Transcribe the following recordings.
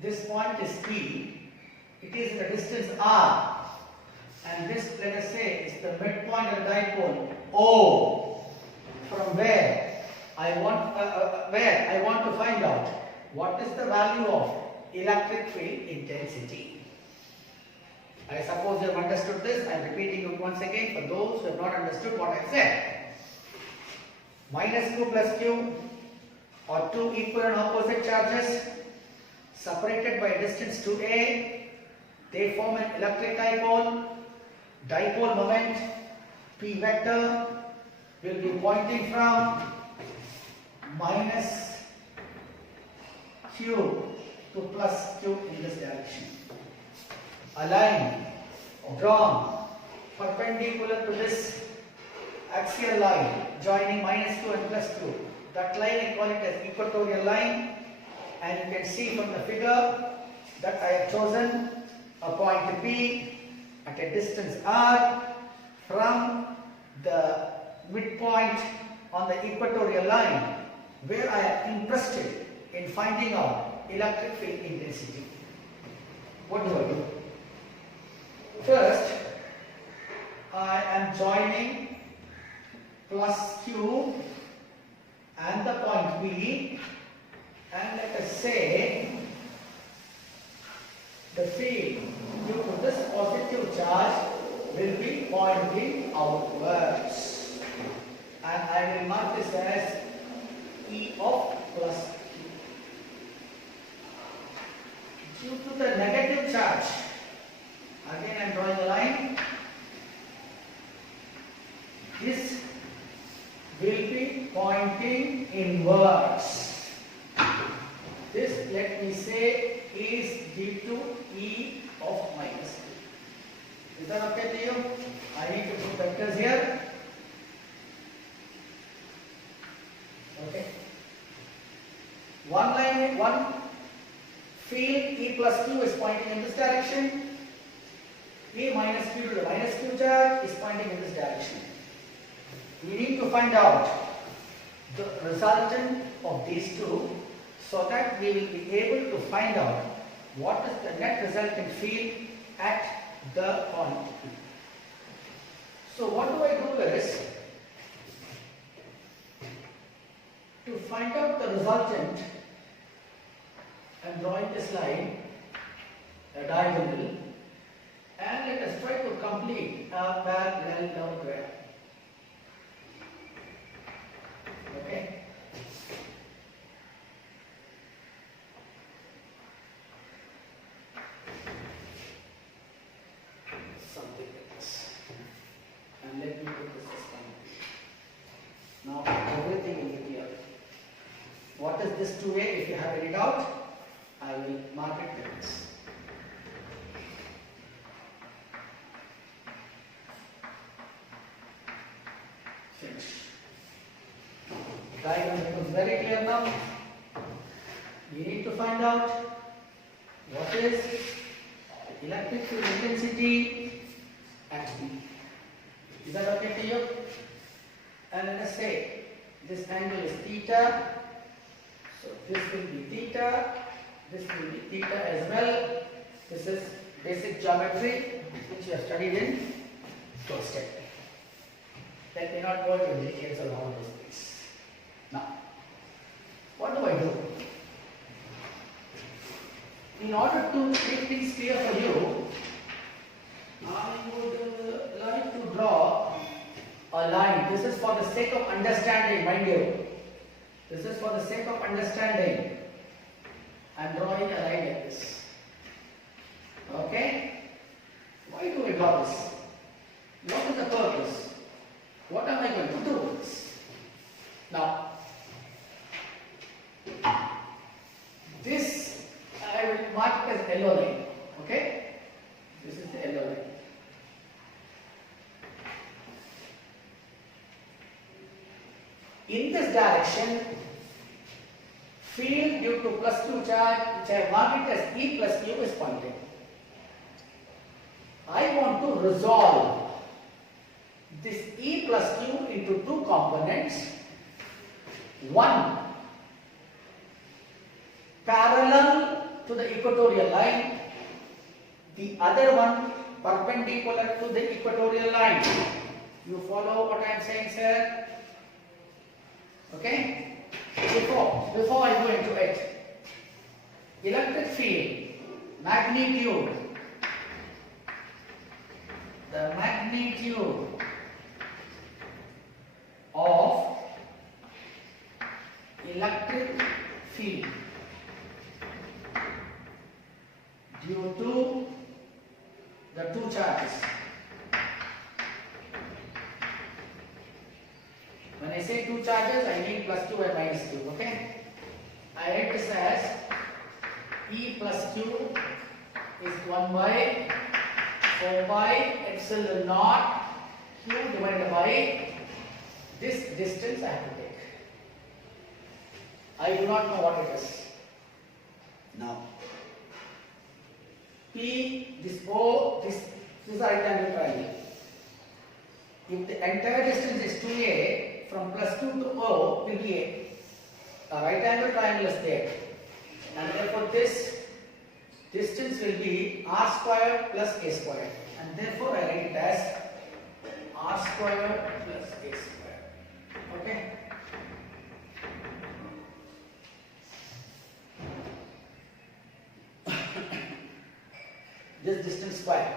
this point is P, it is the distance R, and this, let us say, is the midpoint of the dipole O, from where I want to find out what is the value of electric field intensity. I suppose you have understood this. I am repeating it once again for those who have not understood what I said. Minus Q plus Q or two equal and opposite charges separated by a distance to A, they form an electric dipole. Dipole moment P vector will be pointing from minus Q to plus Q in this direction. A line drawn perpendicular to this axial line joining minus Q and plus Q. That line I call it as equatorial line, and you can see from the figure that I have chosen a point P at a distance R from the midpoint on the equatorial line, where I am interested in finding out electric field intensity. What do I do? First, I am joining plus Q and the point P, and let us say the field due to this positive charge will be pointing outwards, and I will mark this as E of plus Q. Due to the negative charge, again I am drawing a line. This will be pointing inwards. This, let me say, is due to E of minus Q. Is that okay to you? I need to put vectors here. Okay. One field E plus Q is pointing in this direction. E minus Q to the minus Q charge is pointing in this direction. We need to find out the resultant of these two, so that we will be able to find out what is the net resultant field at the point P. So what do I do is, to find out the resultant, I am drawing this line, a diagonal, and let us try to complete a parallel love graph. Okay. Something like this. And let me put this as point. Now everything will be clear. What is this 2A? If you have any doubt, I will mark it like this. Finish. Diagram becomes very clear now. We need to find out what is electric field intensity at B. Is that okay to you? And let us say this angle is theta. So this will be theta. This will be theta as well. This is basic geometry which you have studied in first step. Let me not go into the details of all those things. Now, what do I do? In order to make things clear for you, I would like to draw a line. This is for the sake of understanding, mind you. This is for the sake of understanding. I am drawing a line like this. Okay? Why do I draw this? What is the purpose? What am I going to do with this? Now, this I will mark as yellow line. Okay? This is the yellow line. In this direction, field due to plus Q charge, which I mark it as E plus Q, is pointing. I want to resolve this E plus Q into two components. One parallel to the equatorial line, the other one perpendicular to the equatorial line. You follow what I am saying, sir? Okay? Before I go into it, electric field, magnitude, the magnitude of electric field due to the two charges. When I say two charges, I mean plus 2 and minus 2, okay? I write this as E plus Q is 1 by 4 by epsilon naught Q divided by this distance I have to take. I do not know what it is. Now, P, this O, this is a right angle triangle. If the entire distance is 2A, from plus 2 to O will be a right angle triangle is there. And therefore this distance will be R squared plus A squared. And therefore I write it as R squared plus A squared. Okay? This distance square,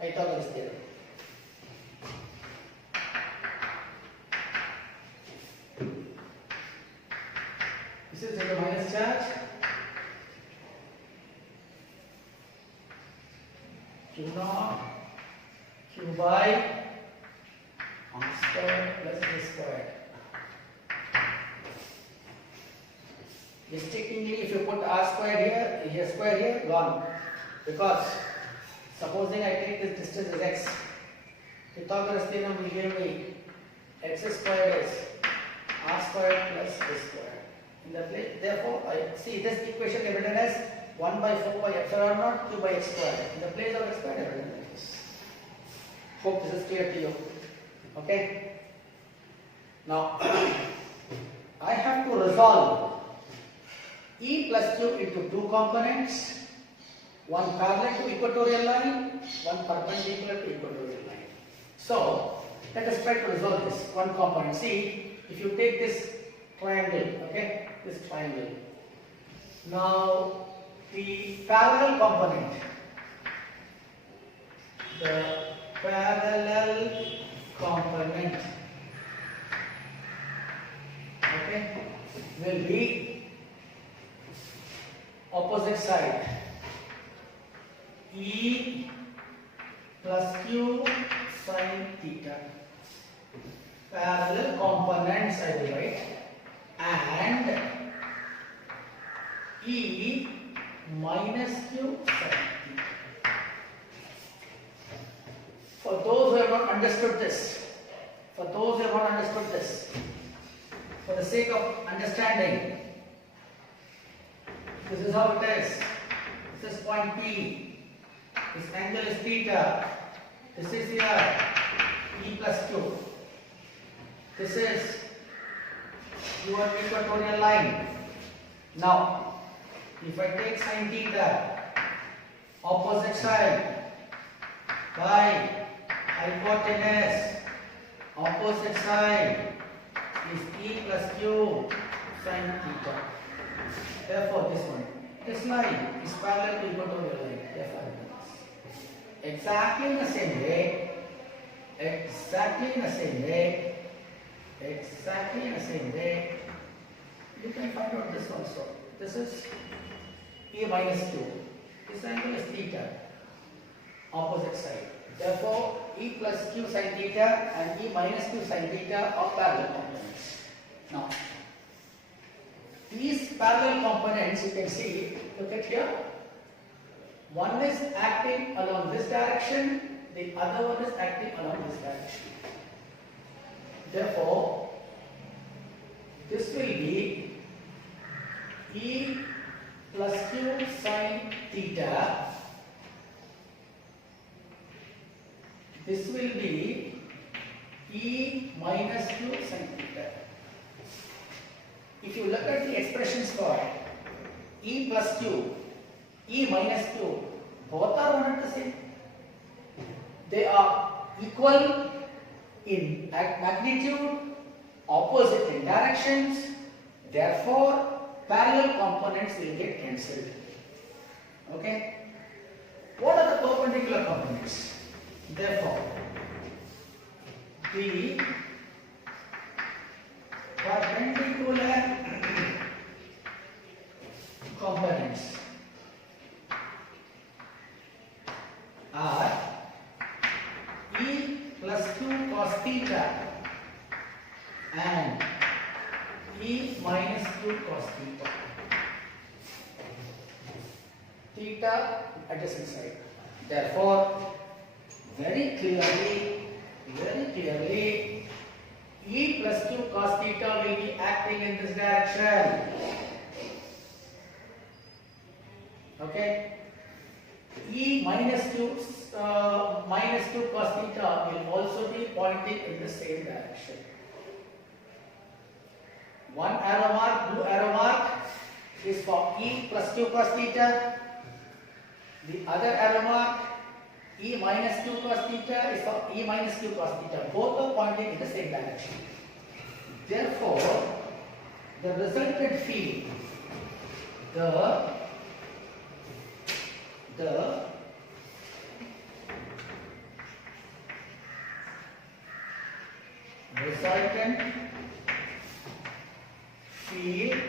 Pythagoras theorem. This is the minus charge. Q naught Q by R squared plus A squared. Mistakenly, if you put R squared here, square here, gone. Because supposing I take this distance as x, Pythagoras theorem will give me x squared is R squared plus A squared. In the place, therefore, I see this equation written as 1 by 4 by epsilon naught Q by x squared. In the place of x squared, I written like this. Hope this is clear to you. Okay? Now, I have to resolve E plus Q into two components, one parallel to equatorial line, one perpendicular to equatorial line. So, let us try to resolve this one component. See, if you take this triangle, okay, this triangle. Now, the parallel component, okay, will be opposite side. E plus Q sin theta. Parallel components I will write, and E minus Q sin theta. For those who have not understood this, for the sake of understanding, this is how it is. This is point P. This angle is theta. This is here E plus Q. This is your equatorial line. Now, if I take sin theta, opposite side by hypotenuse, opposite side is E plus Q sin theta. Therefore, this line is parallel to equatorial line. Therefore, exactly in the same way, you can find out this also. This is E minus Q. This angle is theta, opposite side. Therefore, E plus Q sin theta and E minus Q sin theta are parallel components. Now, these parallel components you can see, look at here. One is acting along this direction, the other one is acting along this direction. Therefore, this will be E plus Q sin theta. This will be E minus Q sin theta. If you look at the expressions for E plus Q, E minus Q, both are one and the same. They are equal in magnitude, opposite in directions, therefore parallel components will get cancelled. Okay? What are the perpendicular components? Therefore, the perpendicular components are E plus Q cos theta and E minus Q cos theta. Theta adjacent side. Therefore, very clearly, E plus Q cos theta will be acting in this direction. Okay? E minus Q cos theta will also be pointing in the same direction. One arrow mark, blue arrow mark, is for E plus Q cos theta. The other arrow mark, E minus Q cos theta, is for E minus Q cos theta. Both are pointing in the same direction. Therefore, the resultant field, the resultant field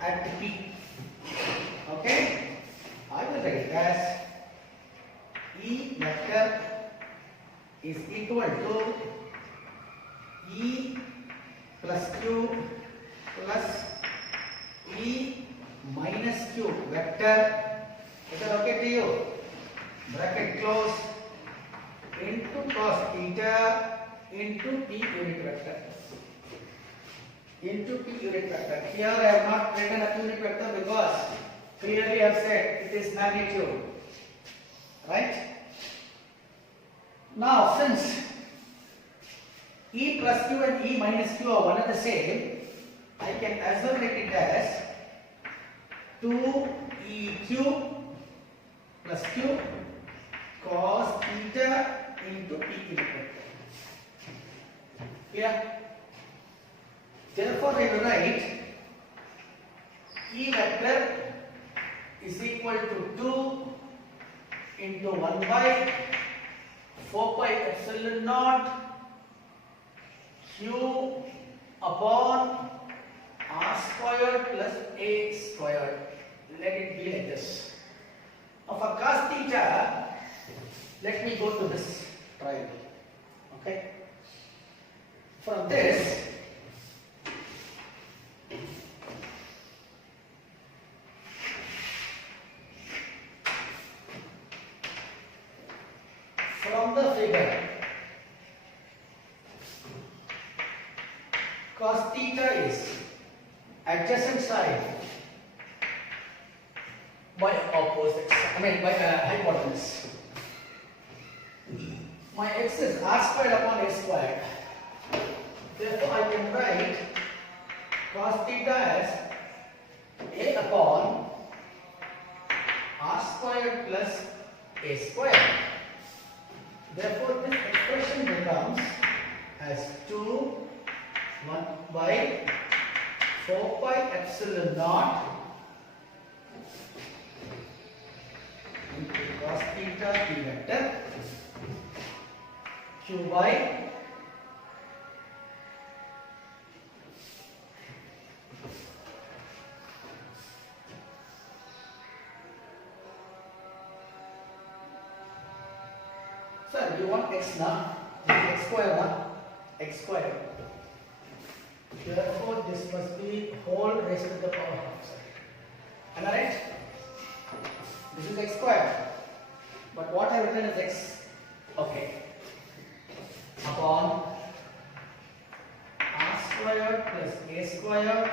at P. Okay? I will write it as E vector is equal to E plus Q plus E minus Q vector. Is that okay to you? Bracket close into cos theta into P unit vector. Into P unit vector. Here I have not written a unit vector because clearly I have said it is magnitude. Right? Now, since E plus Q and E minus Q are one and the same, I can as well write it as 2EQ plus Q cos theta into P unit vector. Clear? Therefore, I will write E vector is equal to 2 into 1 by 4 pi epsilon naught Q upon R squared plus A squared. Let it be like this. Now for cos theta, let me go to this triangle. Okay? From this, from the figure, cos theta is adjacent side by opposite side, by hypotenuse. My x is r squared upon a squared. Therefore, I can write cos theta as a upon r squared plus a squared. Therefore, this expression becomes as 2 1 by 4 pi epsilon naught into cos theta p vector q by sir, you want x now? X square now? X square. Therefore, this must be whole raised to the power half. Am I right? This is x square. But what I have written is x. Okay. Upon r squared plus a squared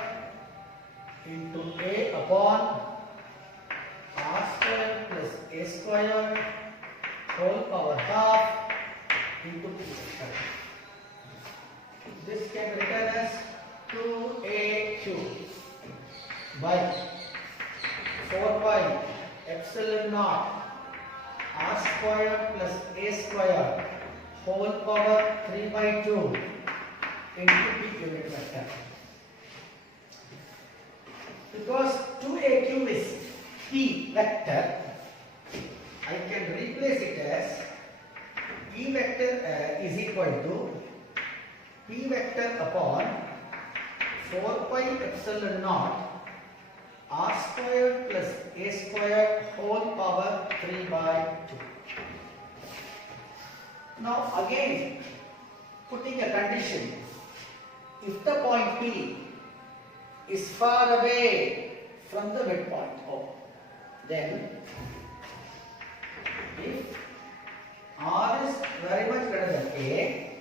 into a upon r squared plus a squared whole power half into p squared. This can be written as 2aq by 4 pi epsilon naught r square plus a square whole power 3 by 2 into p unit vector. Because 2aq is p vector, I can replace it as E vector is equal to P vector upon 4 pi epsilon naught r square plus a square whole power 3 by 2. Now again, putting a condition, if the point P is far away from the midpoint O, then if R is very much greater than A,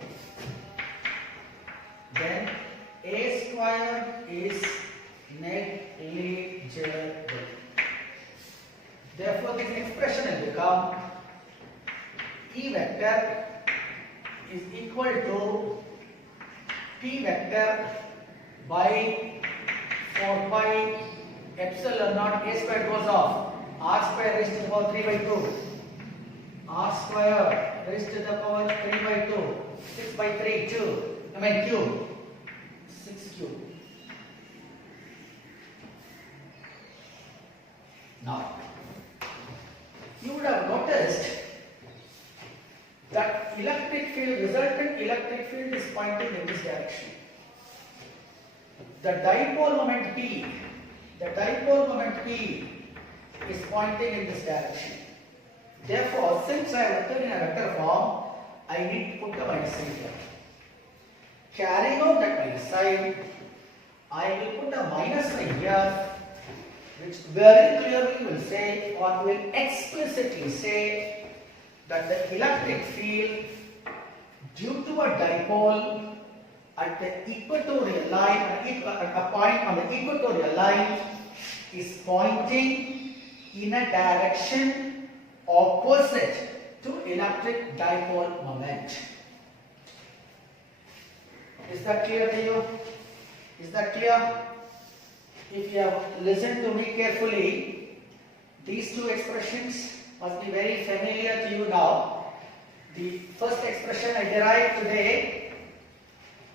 then A square is negligible. Therefore, this expression will become E vector is equal to P vector by 4 pi epsilon naught. A square goes off, R square raised to the power 3 by 2. R square raised to the power 3 by 2. 6 by 3, cube. 6 cube. Now, you would have noticed that resultant electric field is pointing in this direction. The dipole moment P is pointing in this direction. Therefore, since I have written in a vector form, I need to put the minus sign here. Carrying out that minus sign, I will put a minus sign here, which very clearly will say, or will explicitly say, that the electric field due to a dipole at the equatorial line, at a point on the equatorial line, is pointing in a direction opposite to electric dipole moment. Is that clear to you? Is that clear? If you have listened to me carefully, these two expressions must be very familiar to you now. The first expression I derived today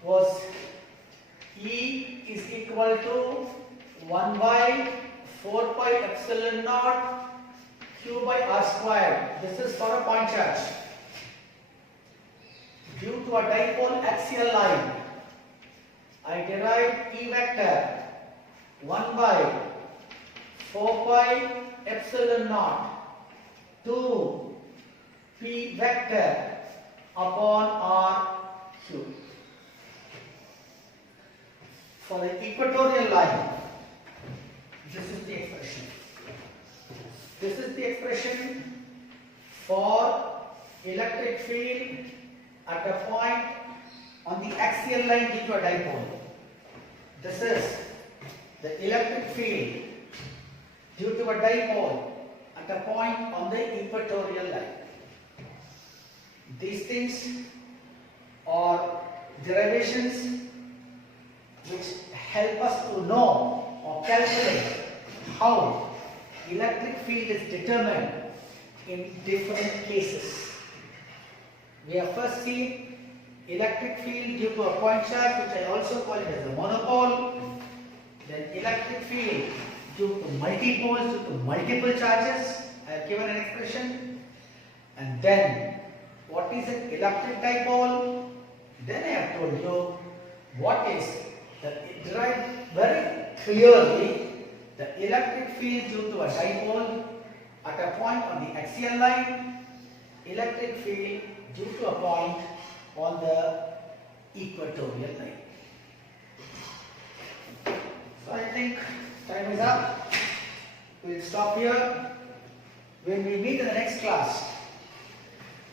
was E is equal to 1 by 4 pi epsilon naught q by r squared. This is for a point charge. Due to a dipole axial line, I derived E vector 1 by 4 pi epsilon naught 2 p vector upon r cube. For the equatorial line, this is the expression. This is the expression for electric field at a point on the axial line due to a dipole. This is the electric field due to a dipole at a point on the equatorial line. These things are derivations which help us to know or calculate how electric field is determined in different cases. We have first seen electric field due to a point charge, which I also call it as a monopole. Then electric field due to multipoles, due to multiple charges. I have given an expression. And then what is an electric dipole? Then I have told you what is derived very clearly the electric field due to a dipole at a point on the axial line, electric field due to a point on the equatorial line. So I think time is up. We'll stop here. When we meet in the next class,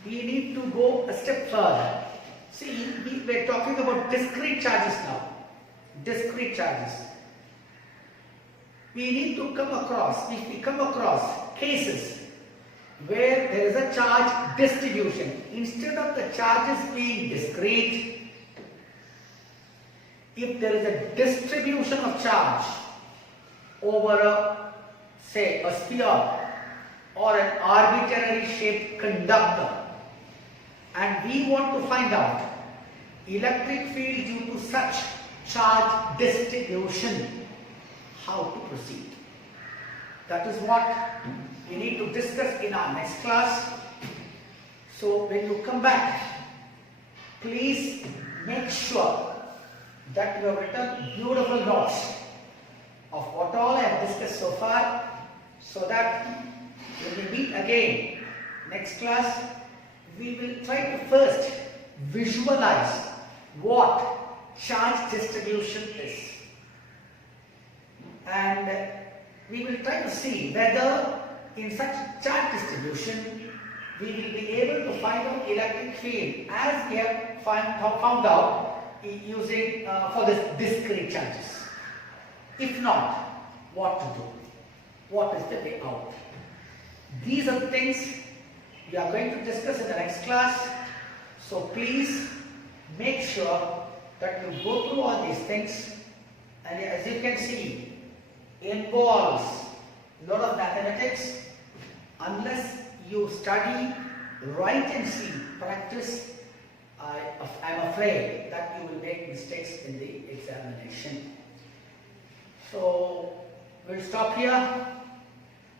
we need to go a step further. See, we're talking about discrete charges now. Discrete charges. We need to come across, if we come across cases where there is a charge distribution, instead of the charges being discrete, if there is a distribution of charge over a say a sphere or an arbitrary shaped conductor, and we want to find out electric field due to such charge distribution, how to proceed. That is what we need to discuss in our next class. So when you come back, please make sure that you have written beautiful notes of what all I have discussed so far, so that when we meet again next class, we will try to first visualize what charge distribution is, and we will try to see whether in such charge distribution we will be able to find out electric field as we have found out using for this discrete charges. If not, what to do? What is the way out? These are the things we are going to discuss in the next class. So please make sure that you go through all these things, and as you can see, involves a lot of mathematics. Unless you study, write and see, practice, I'm afraid that you will make mistakes in the examination. So we'll stop here,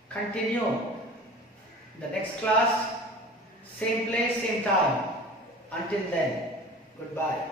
continue in the next class, same place, same time. Until then, goodbye.